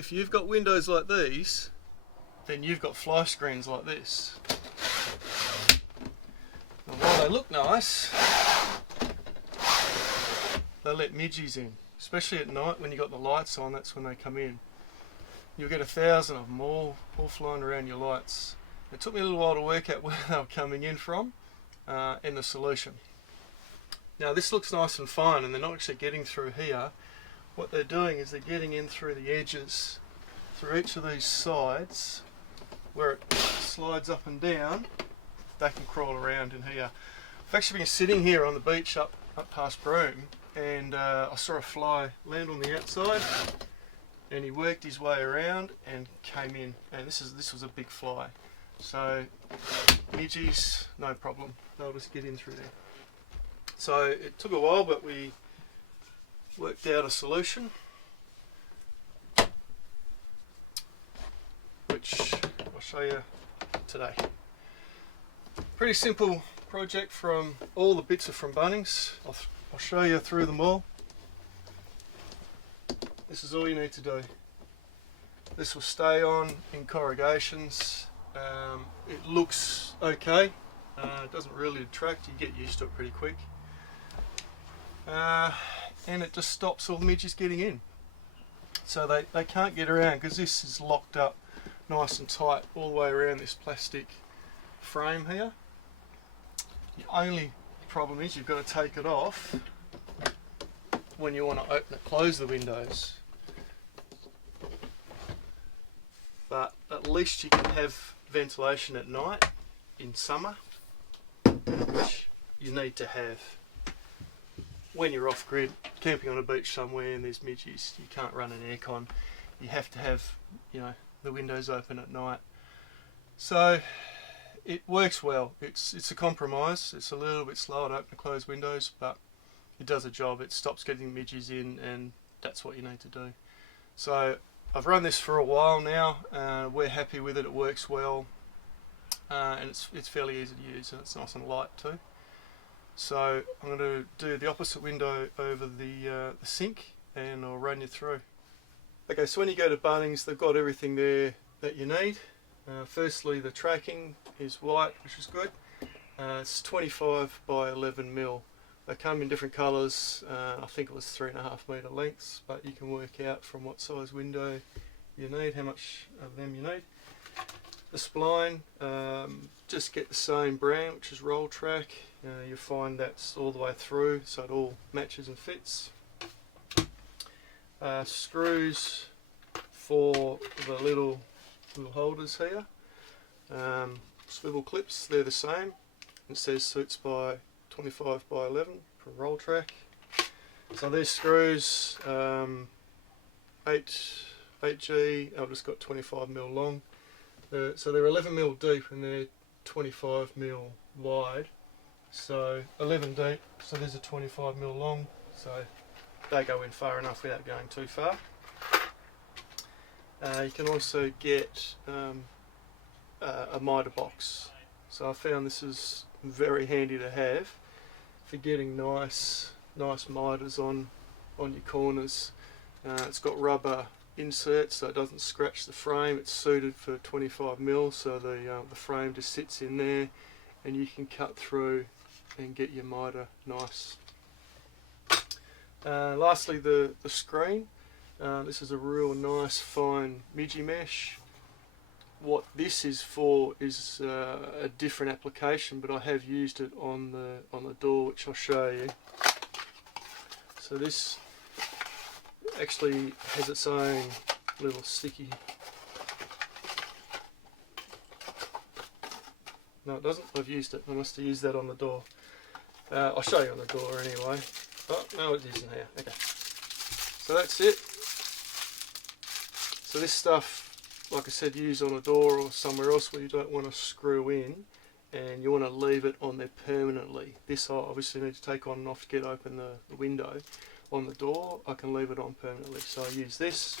if you've got windows like these, then you've got fly screens like this. And while they look nice, they let midges in, especially at night when you've got the lights on. That's when they come in. You'll get 1,000 of them all flying around your lights. It took me a little while to work out where they were coming in from and the solution. Now this looks nice and fine, and they're not actually getting through here. What they're doing is they're getting in through the edges, through each of these sides, where it slides up and down. They can crawl around in here. I've actually been sitting here on the beach up past Broome, and I saw a fly land on the outside, and he worked his way around and came in, and this was a big fly. So midges, no problem, they'll just get in through there. So it took a while, but we worked out a solution, which I'll show you today. Pretty simple project. From all the bits are from Bunnings. I'll show you through them all. This is all you need to do. This will stay on in corrugations. It looks okay. It doesn't really detract. You get used to it pretty quick. And it just stops all the midges getting in. So they can't get around, because this is locked up nice and tight all the way around this plastic frame here. The only problem is you've got to take it off when you want to open and close the windows. But at least you can have ventilation at night in summer, which you need to have. When you're off grid, camping on a beach somewhere and there's midges, you can't run an aircon. You have to have, the windows open at night. So it works well. It's a compromise. It's a little bit slow to open and close windows, but it does a job. It stops getting midges in, and that's what you need to do. So I've run this for a while now. We're happy with it. It works well, and it's fairly easy to use, and it's nice and light too. So I'm going to do the opposite window over the sink, and I'll run you through. Okay, so when you go to Bunnings, they've got everything there that you need. Firstly, the tracking is white, which is good. It's 25 by 11 mil. They come in different colours. I think it was 3.5 metre lengths, but you can work out from what size window you need, how much of them you need. The spline, just get the same brand, which is Roll Track. You'll find that's all the way through, so it all matches and fits. Screws for the little holders here. Swivel clips, they're the same. It says suits by 25 by 11 from Roll Track. So these screws, 8G, I've just got 25 mil long. So they're 11 mil deep and they're 25 mil wide. So 11 deep, so there's a 25 mil long, so they go in far enough without going too far. You can also get a miter box. So I found this is very handy to have for getting nice miters on your corners. It's got rubber inserts so it doesn't scratch the frame. It's suited for 25 mil, so the frame just sits in there, and you can cut through and get your miter nice. Lastly, the screen. This is a real nice fine midgie mesh. What this is for is a different application, but I have used it on the door, which I'll show you. So this actually has its own little sticky. No, it doesn't. I've used it. I must have used that on the door. I'll show you on the door anyway. Oh, no, it isn't here. Okay. So that's it. So this stuff, like I said, use on a door or somewhere else where you don't want to screw in, and you want to leave it on there permanently. This I obviously need to take on and off to get open the window. On the door, I can leave it on permanently. So I use this.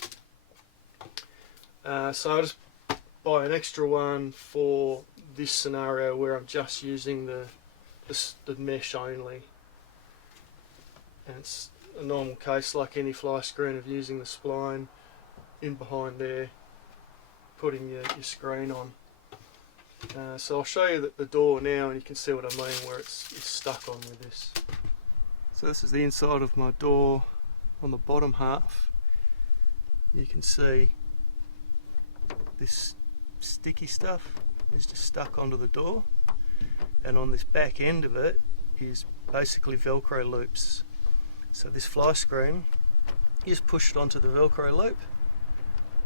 So I just buy an extra one for this scenario where I'm just using the mesh only. And it's a normal case like any fly screen of using the spline in behind there, putting your screen on. So I'll show you the door now, and you can see what I mean where it's stuck on with this. So this is the inside of my door on the bottom half. You can see this sticky stuff is just stuck onto the door, and on this back end of it is basically Velcro loops. So this fly screen, you just push it onto the Velcro loop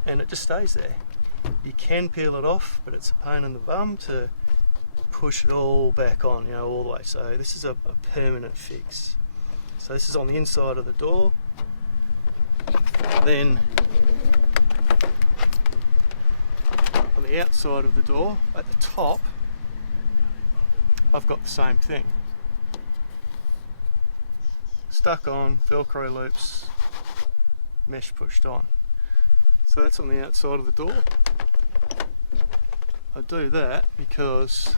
and it just stays there. You can peel it off, but it's a pain in the bum to push it all back on, all the way. So this is a permanent fix. So this is on the inside of the door. Then on the outside of the door, at the top, I've got the same thing. Stuck on, Velcro loops, mesh pushed on. So that's on the outside of the door. I do that because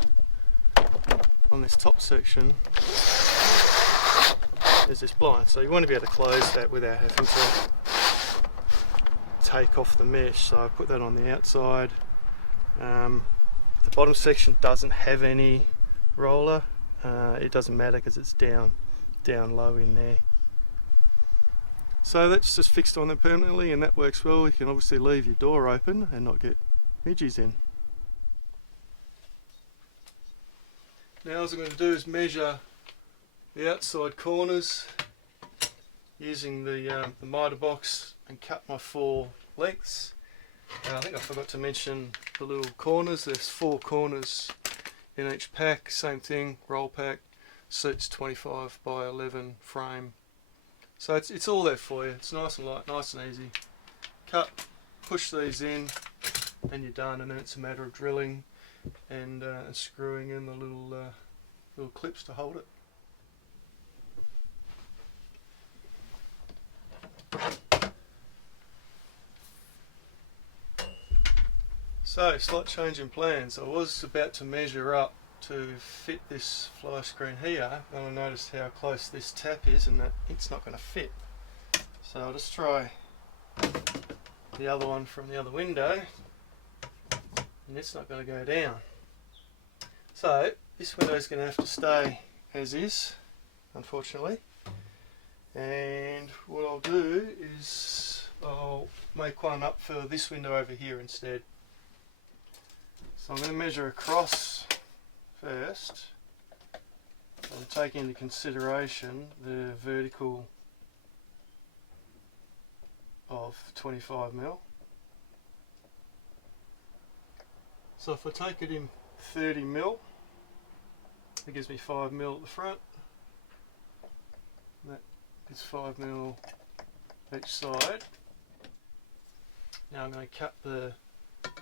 on this top section there's this blind, so you want to be able to close that without having to take off the mesh. So I put that on the outside. The bottom section doesn't have any roller. It doesn't matter because it's down low in there. So that's just fixed on there permanently, and that works well. You can obviously leave your door open and not get midges in. Now what I'm going to do is measure the outside corners using the miter box and cut my 4 lengths. I think I forgot to mention the little corners. There's 4 corners in each pack. Same thing, roll pack, suits 25 by 11 frame. So it's all there for you. It's nice and light, nice and easy. Cut, push these in, and you're done. And then it's a matter of drilling and screwing in the little clips to hold it. So, slight change in plans. I was about to measure up to fit this fly screen here, and I noticed how close this tap is and that it's not going to fit. So I'll just try the other one from the other window, and it's not going to go down. So this window is going to have to stay as is, unfortunately. And what I'll do is I'll make one up for this window over here instead. So I'm going to measure across first and take into consideration the vertical of 25mm. So if I take it in 30mm, it gives me 5mm at the front. That is 5mm each side. Now I'm going to cut the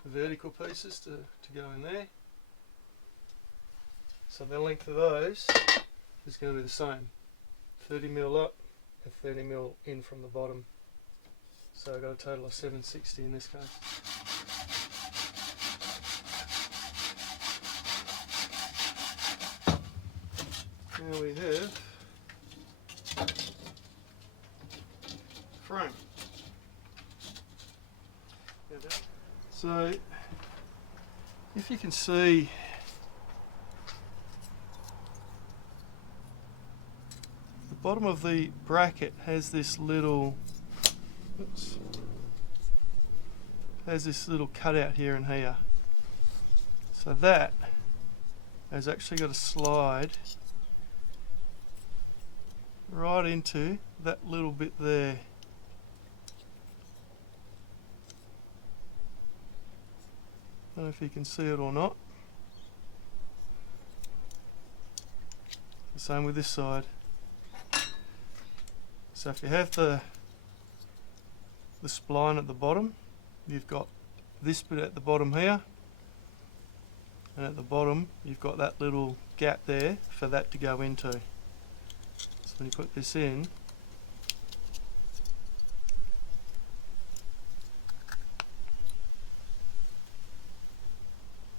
vertical pieces to go in there. So the length of those is going to be the same, 30mm up and 30mm in from the bottom. So I've got a total of 760 in this case. Now we have frame. So if you can see, the bottom of the bracket has this little cutout here and here. So that has actually got to slide right into that little bit there. I don't know if you can see it or not. The same with this side. So if you have the spline at the bottom, you've got this bit at the bottom here, and at the bottom you've got that little gap there for that to go into. So when you put this in,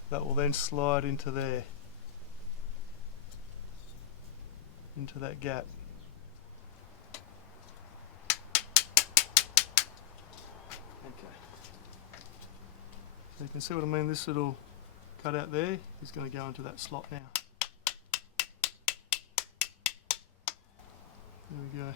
that will then slide into there, into that gap. Okay. You can see what I mean, this little cut out there is going to go into that slot now. There we go.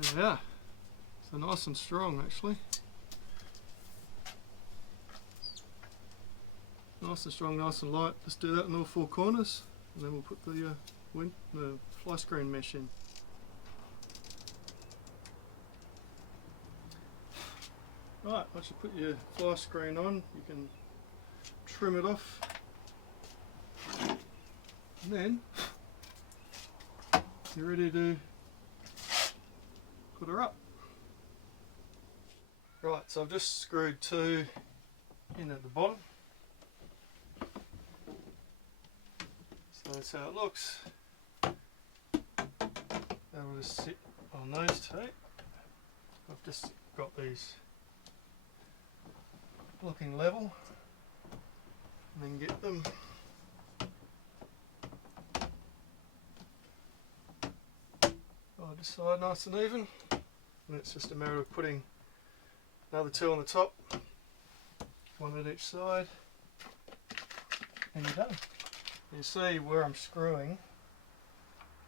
There we are. So nice and strong actually. Nice and strong, nice and light. Just do that in all four corners, and then we'll put the fly screen mesh in. Right, once you put your fly screen on, you can trim it off, and then you're ready to put her up. Right, so I've just screwed two in at the bottom. So that's how it looks. That will just sit on those two. I've just got these looking level, and then get them either side nice and even, and it's just a matter of putting another two on the top, one at each side, and you're done. You see where I'm screwing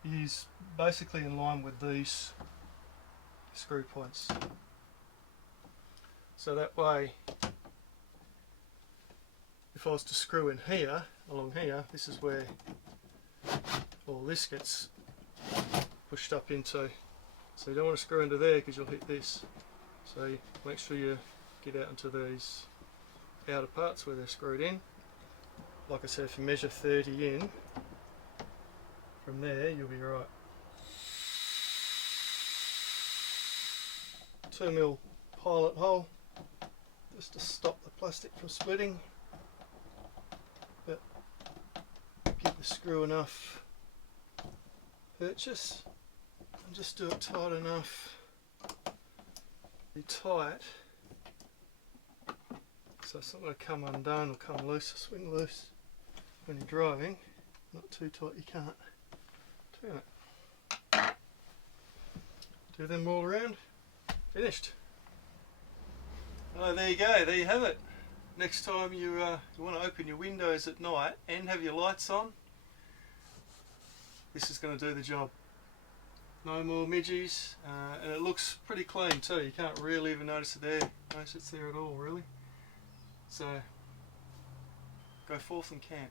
is basically in line with these screw points, so that way if I was to screw in here, along here, this is where all this gets pushed up into. So you don't want to screw into there because you'll hit this. So make sure you get out into these outer parts where they're screwed in. Like I said, if you measure 30 in, from there you'll be right. 2mm pilot hole, just to stop the plastic from splitting. But give the screw enough purchase, and just do it tight enough. Be tight so it's not going to come undone or come loose or swing loose when you're driving. Not too tight, you can't turn it. Do them all around, finished. Oh, there you go, there you have it. Next time you want to open your windows at night and have your lights on, this is going to do the job. No more midges, and it looks pretty clean too. You can't really even notice it there. Notice it's there at all, really. So, go forth and camp.